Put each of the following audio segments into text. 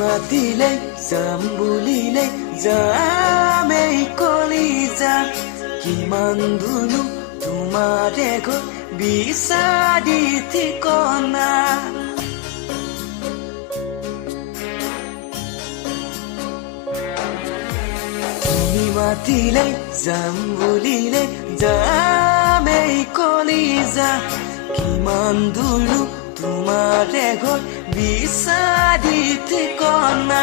মাতিলে যাম বুলিলে যামেই কলিজা কিমান ধুনু তোমাৰে ঘৰ বিচাৰি ঠিকনা তুমি মাতিলে যাম বুলিলে যামেই কলিজা কিমান ধুনু তোমাৰে ঘৰ বিচাৰি ঠিকনা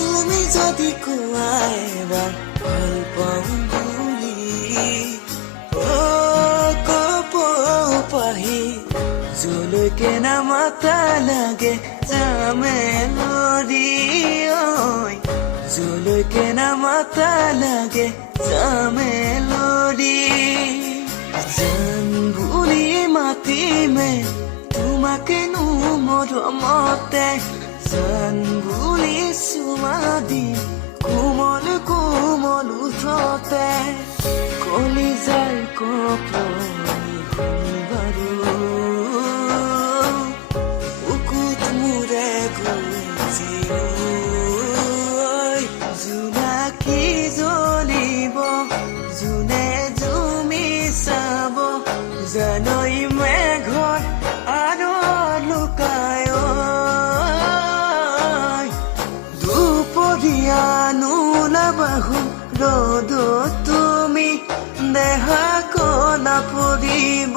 তুমি যদি কোৱা এবাৰ ভাল পাওঁ বুলি কব পাহি যলৈকে নামাতা লাগে যামে লৰি যলৈকে নামাতা লাগে যামে লৰি জান বুলি মাতিমে তোমাকেনো মৰমতে জান বুলি চুমা দিম কোমল কোমল ওঠতে কলিজাৰ কপনি শুনিবাৰু বুকুত মোৰে গুজিও জোনাকী জ্বলিব যোনে জুমি চাব জানৈ মেঘৰ আঁৰত লুকায় দুপৰীয়া নোলাবাহু ৰ'দত তুমি দেহা কলা পৰিব